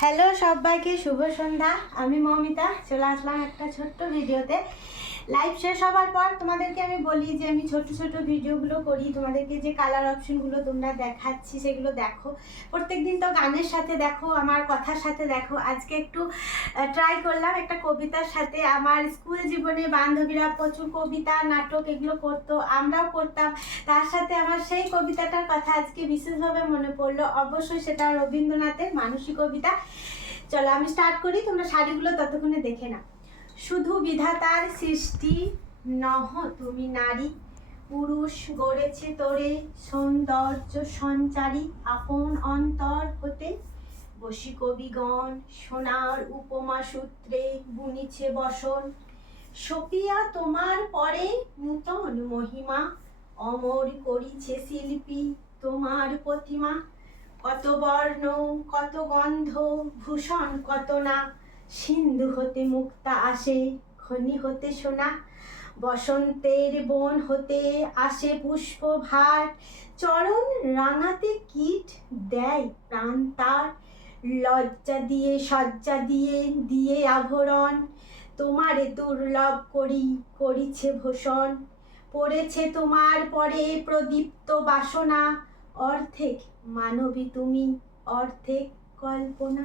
Hello সবাইকে, শুভ সন্ধ্যা। আমি মৌমিতা চলে আসলাম একটা ছোট্ট ভিডিওতে। লাইভ শেষ হবার পর তোমাদেরকে আমি বলি যে আমি ছোট ছোট ভিডিওগুলো করি, তোমাদেরকে যে কালার অপশনগুলো তোমরা দেখাচ্ছি সেগুলো দেখো। প্রত্যেকদিন তো গানের সাথে দেখো, আমার কথার সাথে দেখো। আজকে একটু ট্রাই করলাম একটা কবিতার সাথে। আমার স্কুল জীবনে বান্ধবীরা প্রচুর কবিতা নাটক এগুলো করতো, আমরাও করতাম। তার সাথে আমার সেই কবিতাটার কথা আজকে বিশেষভাবে মনে পড়লো। অবশ্যই সেটা রবীন্দ্রনাথের মানসী কবিতা। চলো আমি স্টার্ট করি, তোমরা শাড়িগুলো ততক্ষণে দেখে নাও। শুধু বিধাতার সৃষ্টি নহ তুমি নারী, পুরুষ গড়েছে তোরে সৌন্দর্য সঞ্চারী। আপন অন্তর হতে বসি কবিগণ সোনার উপমা সূত্রে বুনিছে বসন। সপিয়া তোমার পরে নূতন মহিমা, অমর করিছে শিল্পী তোমার প্রতিমা। কত বর্ণ কত গন্ধ ভূষণ কত না, সিন্ধু হতে মুক্তা আসে খনি হতে সোনা। বসন্তের বন হতে আসে পুষ্প ভাট, চরণ রাঙাতে কীট দেয় প্রাণ তার। লজ্জা দিয়ে সজ্জা দিয়ে দিয়ে আভরণ, তোমারে দুর্লভ করি করিছে ভূষণ। পড়েছে তোমার পরে প্রদীপ্ত বাসনা, অর্ধেক মানবী তুমি অর্ধেক কল্পনা।